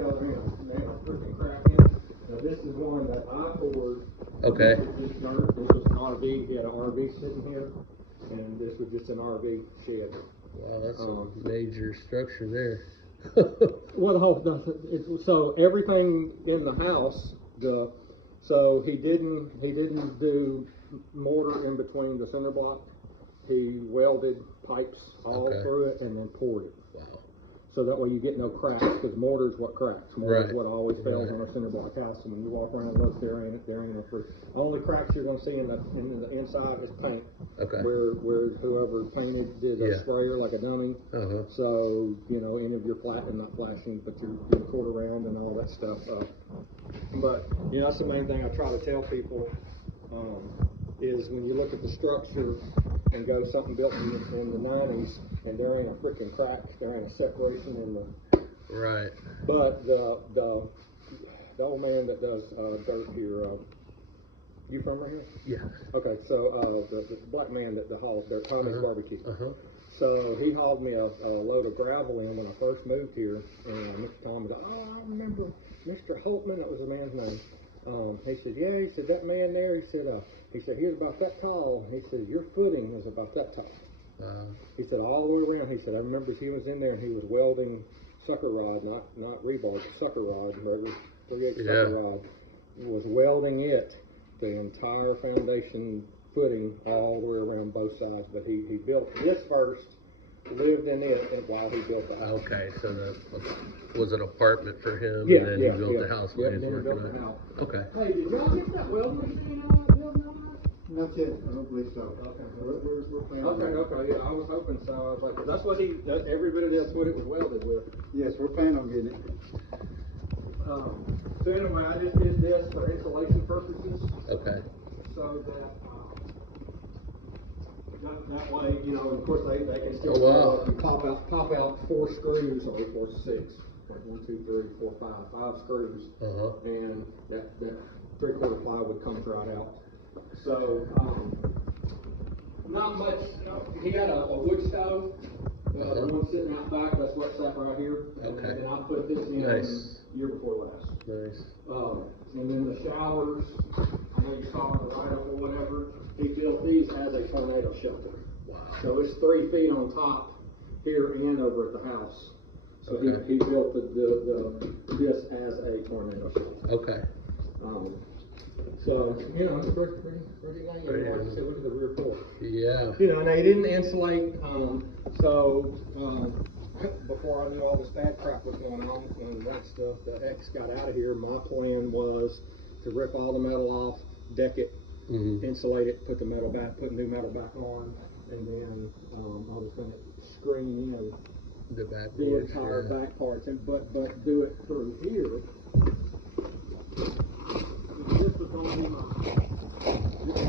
tell they are freaking cracking. Now this is one that I poured. Okay. This dirt, this was an RV. He had an RV sitting here, and this was just an RV shed. Wow, that's a major structure there. Well, the whole so everything in the house, so he didn't do mortar in between the cinder block. He welded pipes all through it and then poured it. Wow. So that way you get no cracks, because mortar is what cracks. Mortar is what always fails on a cinder block house. And when you walk around and look, there ain't no fruit. The only cracks you're going to see in the inside is paint. Okay. Where whoever painted did a sprayer like a dummy. So you know, any of your not flashing, but your quarter round and all that stuff. But you know, that's the main thing I try to tell people. Is when you look at the structure and go something built in the 90s and there ain't a freaking crack, there ain't a separation in the But the old man that does dirt here, you from right here? Yeah. Okay, so the black man that hauls dirt, Tommy's Barbecue. So he hauled me a load of gravel in when I first moved here, and Mr. Tom was like, oh, I remember Mr. Holtman, that was the man's name. He said, yeah, he said, that man there, he said, he was about that tall. He said, your footing was about that tall. He said, all the way around, he said, I remember he was in there and he was welding sucker rod, not rebar, but sucker rod, whatever, 3/8 sucker rod, was welding it, the entire foundation footing all the way around both sides. But he built this first, lived in it while he built the house. Okay, so that was an apartment for him, and then he built the house when he was working on it. Okay. Hey, did y'all get that welding machine out? Not yet, I don't believe so. Okay. We're planning on Okay, yeah, I was hoping so. I was like, that's what every bit of that's what it was welded with. Yes, we're planning on getting it. So anyway, I just did this for insulation purposes. Okay. So that way, you know, of course they can still pop out 4 screws or 6. Like 1, 2, 3, 4, 5 screws. And that 3/4 plywood comes right out. So, not much. He had a wood stove. The one sitting out back, that's what sat right here. Okay. And I put this in year before last. Nice. And then the showers, I know you saw on the write-up or whatever, he built these as a tornado shelter. Wow. So it's 3 feet on top here and over at the house. So he built this as a tornado shelter. Okay. So, you know, it's pretty nice. Like I said, look at the rear porch. Yeah. You know, and they didn't insulate, before I knew all this bad crap was going on and that stuff, the ex got out of here, my plan was to rip all the metal off, deck it, insulate it, put the metal back, put new metal back on, and then I was going to screen in the entire back parts, but do it through here. This was going to be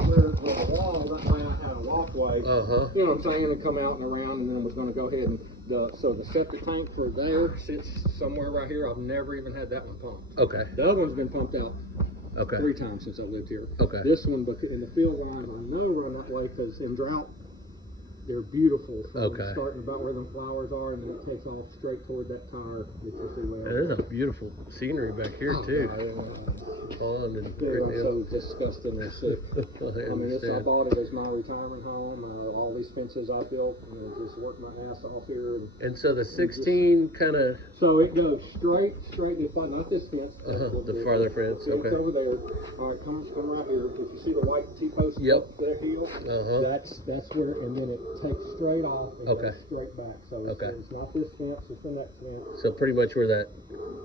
where the wall, that way I had a walkway, you know what I'm saying, and come out and around, and then was going to go ahead and, so the septic tank for there sits somewhere right here. I've never even had that one pumped. Okay. The other one's been pumped out 3 times since I lived here. Okay. This one, in the field lines, I know run that way, because in drought, they're beautiful. Starting about where the flowers are, and then it takes off straight toward that tire that you see well. There's a beautiful scenery back here too. Pond and so disgusting and sick. I mean, I bought it as my retirement home. All these fences I built, and just worked my ass off here. And so the 16 kind of. So it goes straight. Not this fence. The farther fence. Okay. Over there. All right, come right here. If you see the white T-post up that hill, that's where, and then it takes straight off and goes straight back. So it's not this fence, it's the next fence. So pretty much where that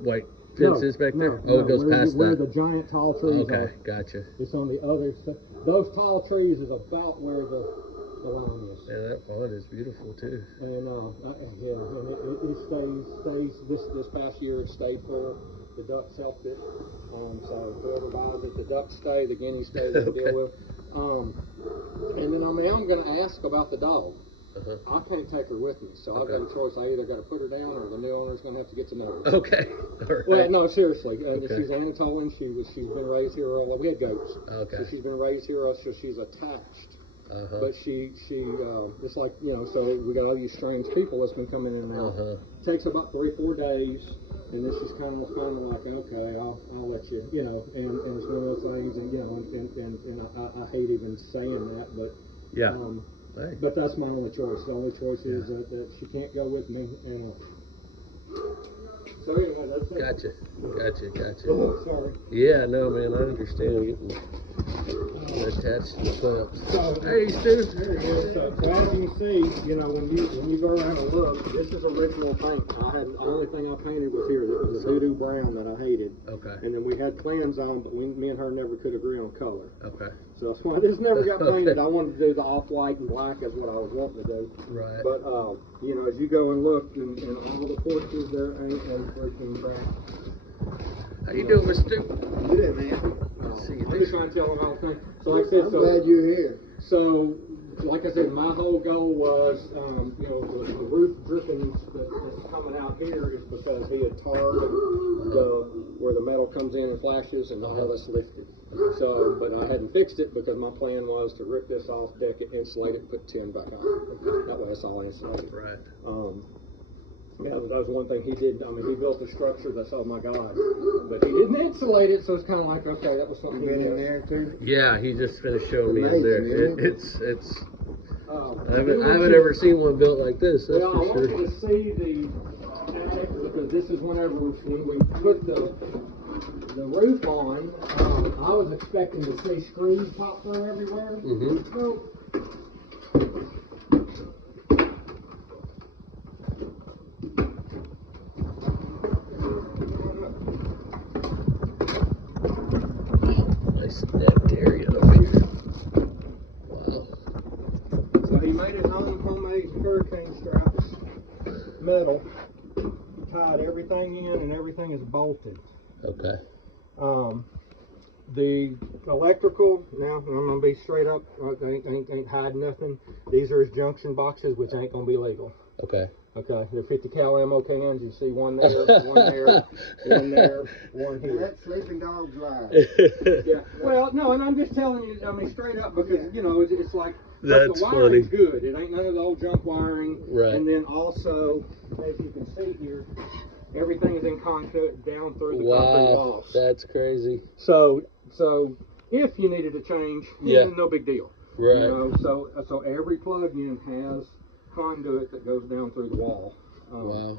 white fence is back there? It goes past that. Where the giant tall trees are. Okay, gotcha. It's on the other side. Those tall trees is about where the line is. Yeah, that pond is beautiful too. And it stays this past year it stayed full. The ducks helped it. So whoever buys it, the ducks stay, the guineas stay, they deal with. And then I'm going to ask about the dog. I can't take her with me, so I've got a choice. I either got to put her down, or the new owner's going to have to get to know her. Okay. All right. Well, no, seriously. She's Anatolian. She's been raised here. We had goats. Okay. So she's been raised here, so she's attached But it's like, you know, so we got all these strange people that's been coming in and out. Takes about 3 or 4 days, and this is kind of like, okay, I'll let you, you know, and it's one of those things, and you know, and I hate even saying that, but yeah. But that's my only choice. The only choice is that she can't go with me, and so anyway, that's it. Gotcha. Oh, sorry. Yeah, no, man, I understand getting attached to the plants. So, hey, Stu. There it is. So as you can see, you know, when you go around and look, this is original paint. The only thing I painted was here. It was a doo-doo brown that I hated. Okay. And then we had plans on, but me and her never could agree on color. Okay. So that's why this never got painted. I wanted to do the off-white and black is what I was wanting to do. Right. But, you know, as you go and look, in all the porches, there ain't a freaking crack. How you doing, Mr. Stu? Good, man. I'm just trying to tell them all the thing. So like I said, I'm glad you're here. So, like I said, my whole goal was, you know, the roof dripping that's coming out here is because he had tarred where the metal comes in and flashes and all that's lifted. So, but I hadn't fixed it because my plan was to rip this off, deck it, insulate it, put tin back on. That way it's all insulated. Right. Yeah, that was one thing he did. I mean, he built a structure that's, oh my God, but he didn't insulate it, so it's kind of like, okay, that was something. You been in there too? Yeah, he just finished showing me in Amazing, there. isn't it? It's. I I haven't ever seen one built like this. That's Well, I for want sure. you to see the attic because this is when we put the roof on. I was expecting to see screws pop through everywhere. Nope. Nice decked area over here. Wow. So he made his own homemade hurricane straps, metal, tied everything in, and everything is bolted. Okay. The electrical, now I'm gonna be straight up, ain't hiding nothing. These are his junction boxes, which ain't gonna be legal. Okay. Okay, they're 50 cal ammo cans. You see one there, one there, one there, one here. That sleeping dog's life. Yeah. Well, no, and I'm just telling you, I mean, straight up because, you know, it's like, That's the wiring's funny. good. It ain't none of the old junk wiring. Right. And then also, as you can see here, everything is in concrete down through the concrete Wow, walls. that's crazy. So if you needed to change, no big deal. Right. You know, so every plug-in has conduit that goes down through the wall. Wow.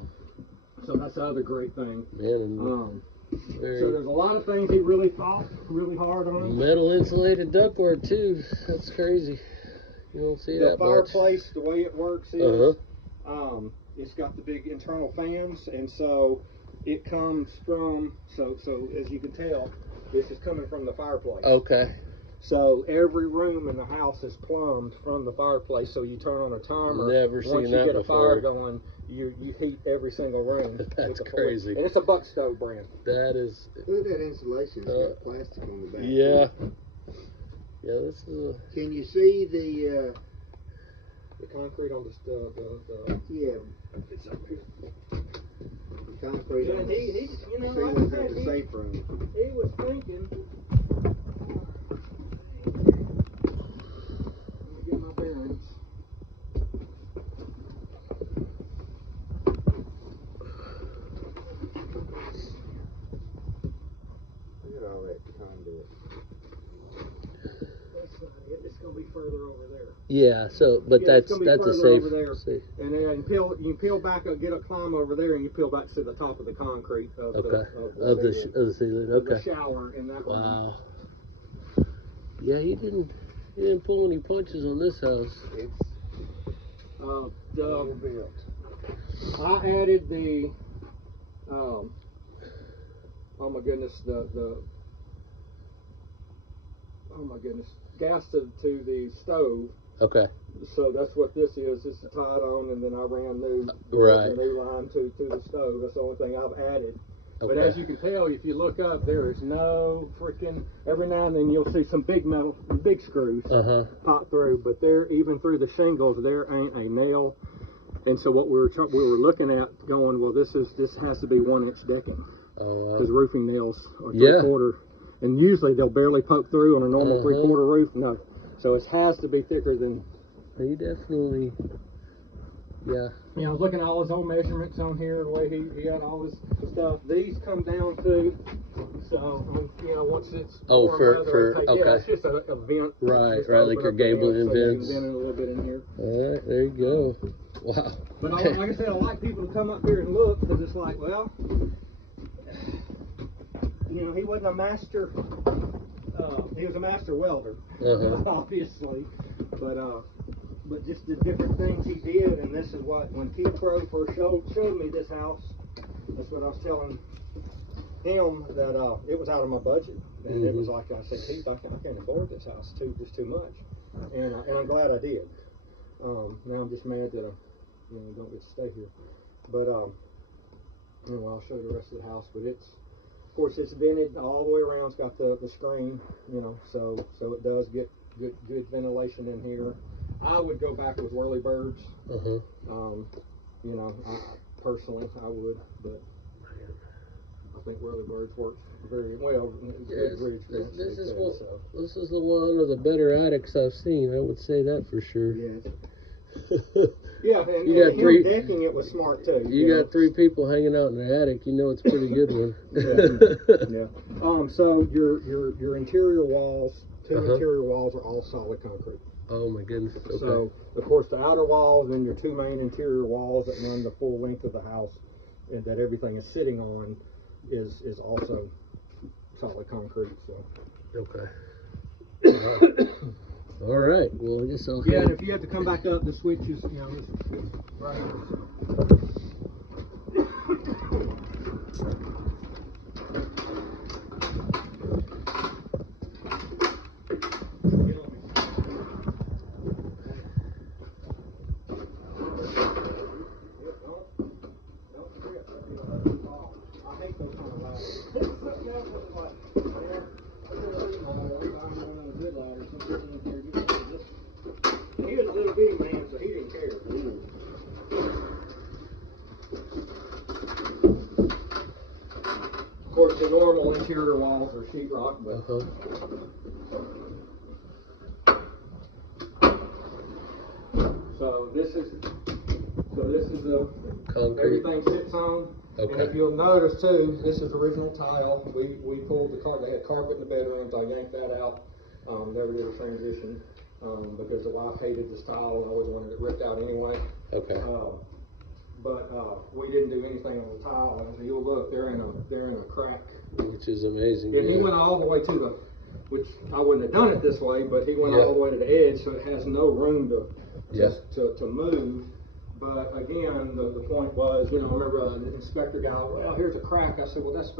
So that's the other great thing. Man, So there's a lot of things he really thought really hard on. metal insulated ductwork too. That's crazy. You don't see The that much. fireplace, the way it works is, it's got the big internal fans, and so it comes from. So as you can tell, this is coming from the fireplace. Okay. So every room in the house is plumbed from the fireplace. So you turn on a timer. Never seen once you that get a before. fire going, you heat every single room. That's with the crazy. And it's a Buck Stove brand. That is. Look at that insulation. It's got plastic on the back. Yeah. Yeah, this is. Can you see the concrete on the yeah, it's up here. the concrete Yeah, on he you know, like ceiling I of said, the safe room? he was thinking. Let me get my bearings. Look at all that conduit. It's gonna be further over there. Yeah. So, but Yeah, it's that's gonna be a further safe. over there. safe. And then you peel back up, get a climb over there, and you peel back to the top of the concrete of Okay. the ceiling. of Okay. the shower in that room. Wow. Yeah, you didn't pull any punches on this house. It's The I added the oh my goodness, oh my goodness, gas to the stove. Okay. So that's what this is. This is tied on, and then I ran the Right. new line to the stove. That's the only thing I've added. Okay. But as you can tell, if you look up, there is no freaking. Every now and then you'll see some big screws pop through, but there, even through the shingles, there ain't a nail. And so what we were looking at, going, well, this has to be 1-inch decking, because roofing nails are 3/4, and usually they'll barely poke through on a normal 3/4 roof. No, So it has to be thicker than. He definitely, yeah. I was looking at all his old measurements on here, the way he had all his stuff. These come down too. So, once it's warm weather, okay. Yeah, it's just a vent. Right, Just like your gable in vents. So you can vent it a little bit in here. All right, there you go. Wow. But like I said, I like people to come up here and look, because it's like, well, he wasn't a master. He was a master welder, obviously. But just the different things he did, and this is what, when Keith Crow first showed me this house, that's what I was telling him, that it was out of my budget. And it was like, I said, Keith, I can't afford this house, just too much. And I'm glad I did. Now I'm just mad that I don't get to stay here. But anyway, I'll show you the rest of the house. But of course, it's vented all the way around. It's got the screen, so it does get good ventilation in here. I would go back with whirlybirds. Personally, I would, but I think whirlybirds works very well. Yes, this is the one of the better attics I've seen. I would say that for sure. Yes. Yeah, and you got three decking it was smart too. You got 3 people hanging out in the attic. It's a pretty good one. Yeah. So your interior walls, 2 interior walls are all solid concrete. Oh my goodness. Okay. So of course the outer walls and your 2 main interior walls that run the full length of the house and that everything is sitting on is also solid concrete. So. Okay. All right. Well, I guess I'll. Yeah, and if you have to come back up, the switch is, right here. So. He was a little bitty man, so he didn't care. Of course, the normal interior walls are sheetrock, but so this is the concrete. everything sits on. Okay. And if you'll notice too, this is original tile. We pulled the carpet. They had carpet in the bedrooms. I yanked that out. Never did a transition because the wife hated this tile and always wanted it ripped out anyway. Okay. But we didn't do anything on the tile. And you'll look, they're in a crack. Which is amazing. And he went all the way to which I wouldn't have done it this way, but he went all the way to the edge, so it has no room to move. But again, the point was, I remember the inspector guy, well, here's a crack. I said, well, that's a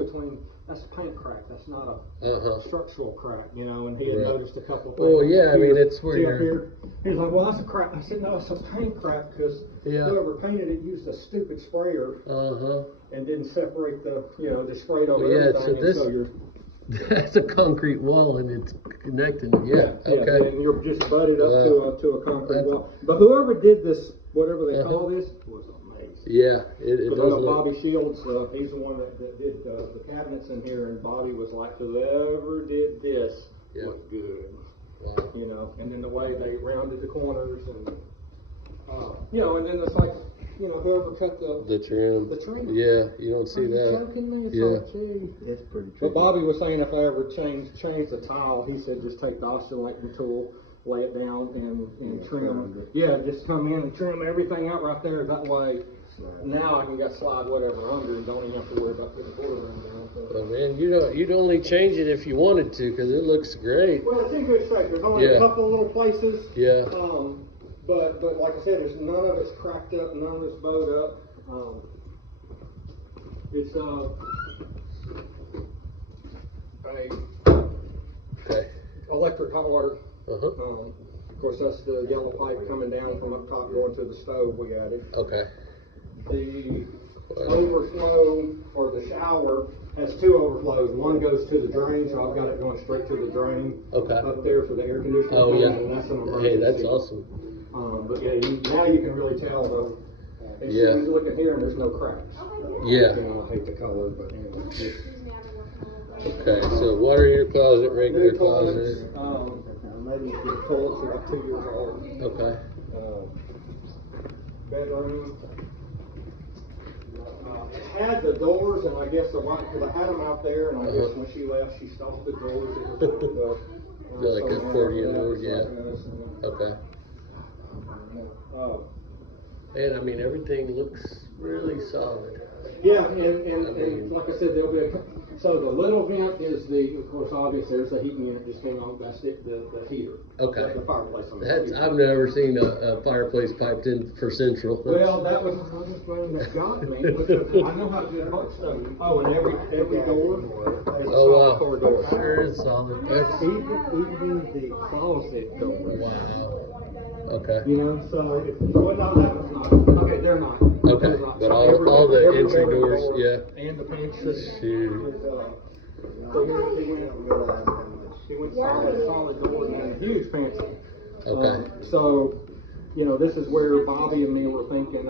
paint crack. That's not a structural crack, and he had noticed a couple of things. Well, yeah, I mean, it's where you're... Here. He's like, well, that's a crack. I said, no, it's a paint crack because whoever painted it used a stupid sprayer and didn't separate just sprayed over everything. So that's a concrete wall and it's connected. Okay. And you're just butted up to a concrete wall. But whoever did this, whatever they call this, was amazing. Yeah, it does look... Bobby Shields, he's the one that did the cabinets in here, and Bobby was like, whoever did this looked good. Wow. And then the way they rounded the corners and and then it's like, whoever cut the trim. Yeah, you don't see that. It's pretty tricky. But Bobby was saying if I ever change the tile, he said just take the oscillating tool, lay it down and trim. Yeah, just come in and trim everything out right there. That way, now I can slide whatever under and don't even have to worry about putting the border room down. Well, man, you'd only change it if you wanted to, because it looks great. Well, it's in good shape. There's only a couple little places. Yeah. But like I said, none of it's cracked up, none of it's bowed up. It's electric hot water. Of course, that's the yellow pipe coming down from up top going to the stove we added. Okay. The overflow for the shower has 2 overflows. One goes to the drain, so I've got it going straight to the drain. Okay. Up there for the air conditioning. Oh yeah. And that's an emergency. Hey, that's awesome. But yeah, now you can really tell though. As soon as you look in here, and there's no cracks. Yeah. I hate the color, but anyway. Okay, so water heater closet, regular closet. maybe full, so like 2 years old. Okay. Bedroom. Had the doors, and I guess because I had them out there, and I guess when she left, she stopped the doors. It was like a accordion door, yeah. Okay. And I mean, everything looks really solid. Yeah, and like I said, there'll be so the little vent is of course, obviously, there's a heating unit just came on, that's it, the heater. Okay. The fireplace. I've never seen a fireplace piped in for central. Well, that was another thing that got me. I know how to do a bunch of stuff. Oh, and every door is a solid core door. Sure is solid. Even the closet door. Wow. Okay. You know, so well, no, that was not. Okay, they're not. Okay, but all the entry doors, yeah. And the pantry. Shoot. So he went solid doors and a huge pantry. Okay. So, you know, this is where Bobby and me were thinking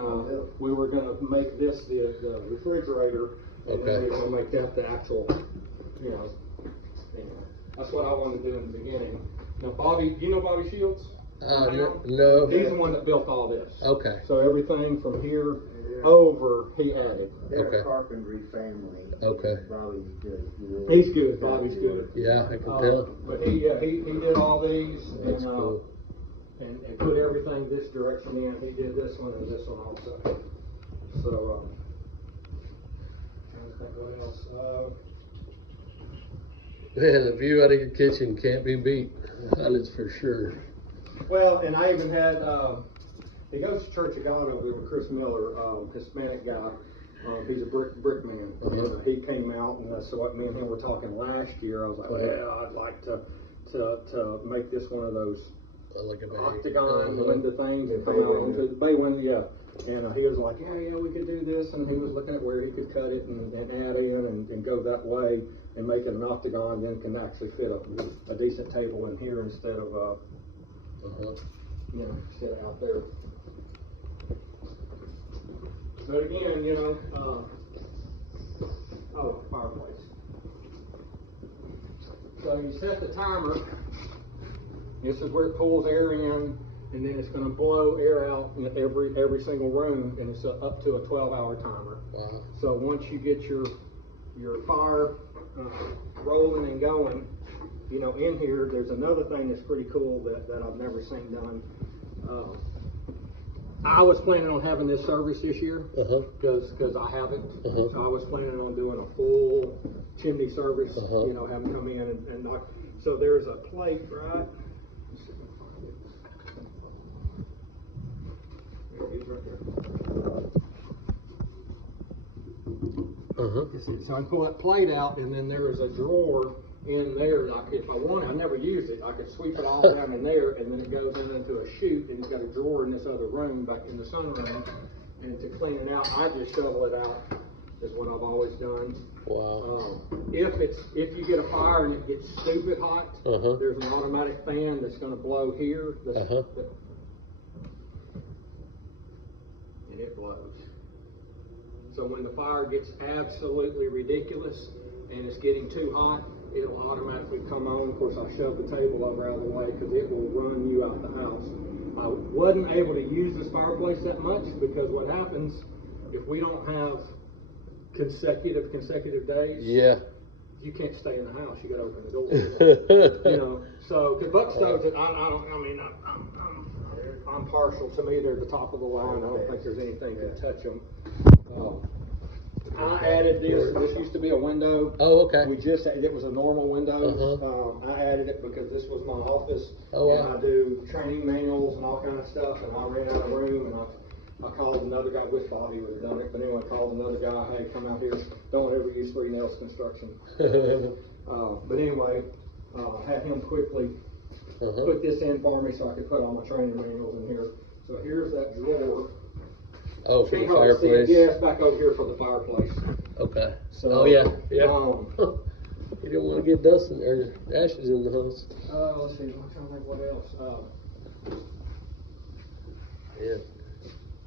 we were going to make this the refrigerator. And okay. we were going to make that the actual, you know, anyway. That's what I wanted to do in the beginning. Now, Bobby, you know Bobby Shields? No. He's the one that built all this. Okay. So everything from here over, he added. They're a carpentry family. Okay. Bobby's good. He's good. Bobby's good. Yeah, I can tell. But he did all these. That's cool. And put everything this direction in. He did this one and this one also. So, trying to think what else. Man, the view out of your kitchen can't be beat. That is for sure. Well, and I even had, he goes to Church of God over there with Chris Miller, Hispanic guy. He's a brick man. He came out, and so what me and him were talking last year. I was like, well, I'd like to make this one of those like a octagon window things and come out onto the bay window, yeah. And he was like, yeah, we could do this. And he was looking at where he could cut it and add in and go that way and make it an octagon, then can actually fit a decent table in here instead of, you know, sit out there. But again, you know, fireplace. So you set the timer. This is where it pulls air in, and then it's going to blow air out in every single room, and it's up to a 12-hour timer. So once you get your fire rolling and going, you know, in here, there's another thing that's pretty cool that I've never seen done. I was planning on having this service this year because I haven't. So I was planning on doing a full chimney service, you know, having come in and knock. So there's a plate, right? Let's see if I can find it. There it is right there. So I pull that plate out, and then there is a drawer in there. If I wanted, I never used it. I could sweep it all down in there, and then it goes into a chute, and it's got a drawer in this other room, back in the sunroom. And to clean it out, I just shovel it out. Is what I've always done. Wow. If you get a fire and it gets stupid hot, there's an automatic fan that's going to blow here. And it blows. So when the fire gets absolutely ridiculous and it's getting too hot, it'll automatically come on. Of course, I shove the table over out of the way because it will run you out the house. I wasn't able to use this fireplace that much because what happens if we don't have consecutive days? Yeah. You can't stay in the house. You got to open the door. You know, so because buck stoves, I'm partial. To me, they're the top of the line. I don't think there's anything to touch them. I added this. This used to be a window. Oh, okay. It was a normal window. I added it because this was my office. And I do training manuals and all kind of stuff. And I ran out of room, and I called another guy. Wish Bobby would have done it, but anyway, I called another guy. Hey, come out here. Don't ever use 3 nails construction. But anyway, had him quickly put this in for me so I could put all my training manuals in here. So here's that drawer. Oh, for the fireplace? Yeah, it's back over here for the fireplace. Okay. So, yeah. You didn't want to get dust or ashes in the house. Let's see. I'm trying to think what else. Yeah.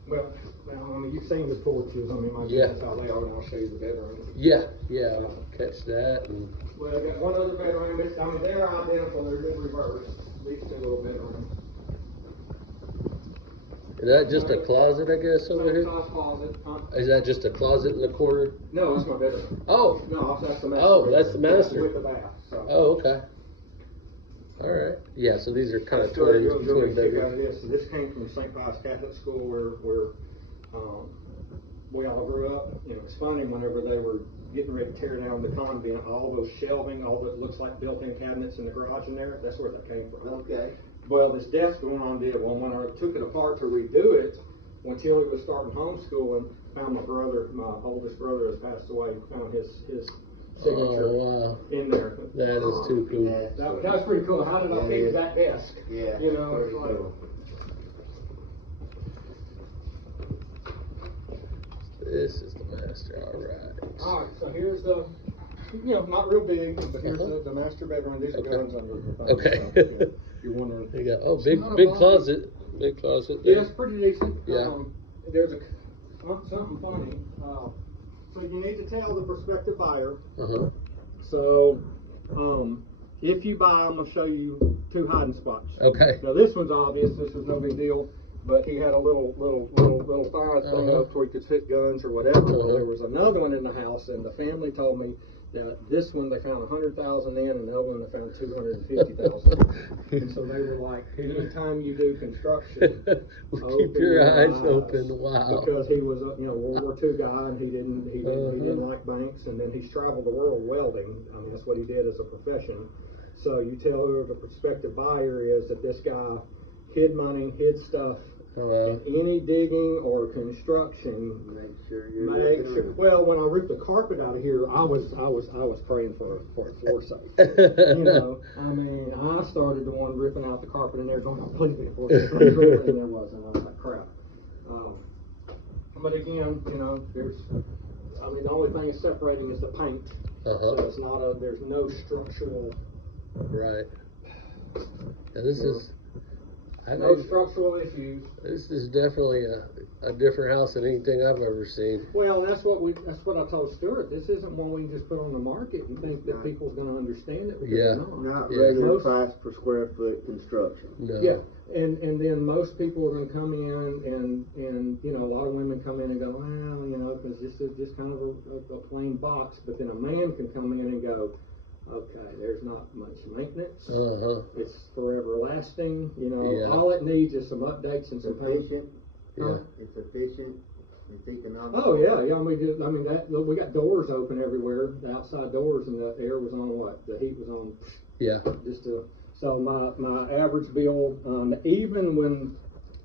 Well, I mean, you've seen the porches. I mean, that's how they are, and I'll show you the bedroom. Yeah, I'll catch that. And well, I got one other bedroom. They're identical. They're in reverse. these two little bedrooms. Is that just a closet, I guess, over Same here? size closet. Is that just a closet in the corner? No, that's my bedroom. Oh. No, that's the master. Oh, that's the master. With the bath. So. Oh, okay. All right. Yeah, so these are kind of You'll twin get a kick out bedrooms. of this. So this came from St. Pius Catholic School where we all grew up. You know, it's funny whenever they were getting ready to tear down the convent, all those shelving, all that looks like built-in cabinets in the garage in there, that's where that came from. Okay. Well, this desk going on did. Well, when I took it apart to redo it, when Tilly was starting homeschooling, found my brother, my oldest brother has passed away, found his signature wow. in there. That is too cool. That was pretty cool. How did I pick that desk? Yeah. You know, Pretty it's like, cool. This is the master. All right. all right, so here's the, you know, not real big, but here's the master bedroom. These are Okay. guns under the thing. Okay. So, you know, you're wondering. They got It's not a big body. closet. Big closet Yeah, there. it's pretty decent. Yeah. There's something funny. So you need to tell the prospective buyer. Uh-huh. So, if you buy, I'm gonna show you two hiding spots. Okay. Now this one's obvious. This was no big deal, but he had a little fire thing Uh-huh. up where he could fit guns or whatever. Well, Uh-huh. there was another one in the house, and the family told me that this one they found 100,000 in, and the other one they found 250,000. And so they were like, anytime you do construction, Keep your eyes open. Wow. because he was a World War II guy, and he didn't like banks, and then he's traveled the world welding. I mean, that's what he did as a profession. So you tell whoever the prospective buyer is that this guy hid money, hid stuff, and any digging or construction. Make sure. Well, when I ripped the carpet out of here, I was praying for a floor safe. You know, I mean, I started the one ripping out the carpet in there, going, "Oh, please be a floor safe," and there wasn't. I was like, crap. But again, you know, the only thing is separating is the paint. Uh-huh. So it's not there's no structural. Right. Now this is. No structural issues. This is definitely a different house than anything I've ever seen. Well, that's what I told Stuart. This isn't one we can just put on the market and think that people's going to understand it. Because Yeah. they're not. Not Yeah. regular price per square foot construction. No. Yeah, and then most people are going to come in and you know, a lot of women come in and go, well, you know, because this is just kind of a plain box. But then a man can come in and go, okay, there's not much maintenance. Uh-huh. It's forever lasting. You know, Yeah. all it needs is some updates and some paint. Efficient. Yeah. It's efficient. It's economical. Oh yeah. We got doors open everywhere, the outside doors, and the air was on what? The heat was on. Yeah. So my average bill, even when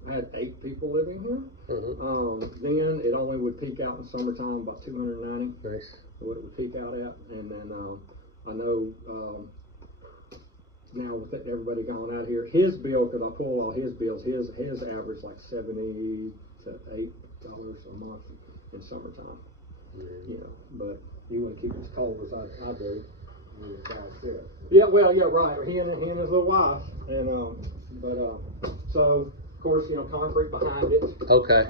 I had 8 people living here, Uh-huh. then it only would peak out in summertime about 290. Nice. What it would peak out at, and then I know now with everybody gone out here, his bill, because I pull all his bills, his average like $70 to $80 a month in summertime. You know, but you want to keep it as cold as I do. Yeah, well, yeah, right. He and his little wife, and so of course, you know, concrete behind it. Okay.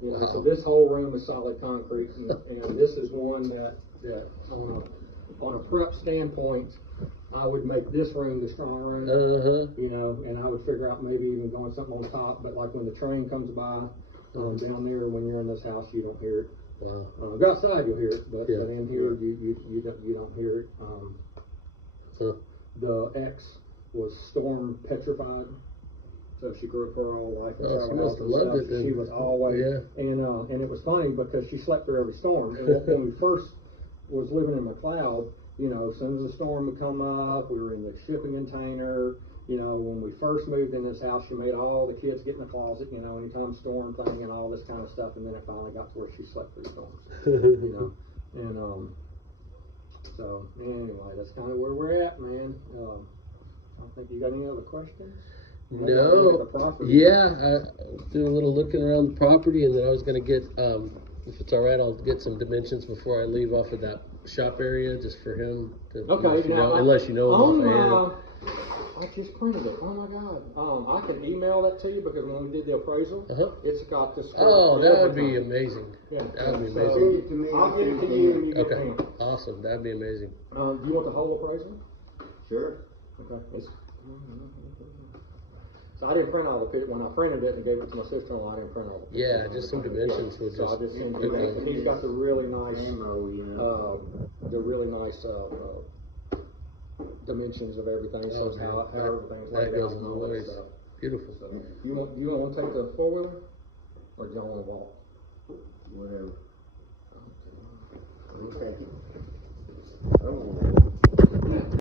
You know, so this whole room is solid concrete, and this is one that on a prep standpoint, I would make this room the strong room. Uh-huh. You know, and I would figure out maybe even going something on top. But like when the train comes by down there, when you're in this house, you don't hear it. Wow. Go outside, you'll hear it, but in here, Yeah. you don't hear it. The ex was storm petrified, so she grew up her whole life in Oh, she Tower must House have and loved stuff. it then. She was always, and it was funny because she slept through every storm. And when we first was living in McLeod, you know, as soon as the storm would come up, we were in the shipping container. You know, when we first moved in this house, she made all the kids get in the closet, you know, anytime storm thing and all this kind of stuff, and then it finally got to where she slept through storms, you know, and so anyway, that's kind of where we're at, man. I don't think you got any other questions? No. Yeah, I do a little looking around the property, and then I was going to get, if it's all right, I'll get some dimensions before I leave off of that shop area, just for him. Unless you know him offhand. I just printed it. Oh my God. I can email that to you because when we did the appraisal, it's got this. Oh, that would be amazing. Yeah. That would be So, amazing. I'll get it to you and you get it to Okay, him. awesome. That'd be amazing. Do you want the whole appraisal? Sure. Okay. It's So I didn't print all the pictures. When I printed it and gave it to my sister-in-law, I didn't print all the pictures. Yeah, just some dimensions would So I just sent you that. And he's got the really nice, dimensions of everything. So how everything's laid out and all that stuff. Beautiful. So, you want to take the 4-wheeler, or do y'all want to walk? Whatever. Okay. Okay. I don't know.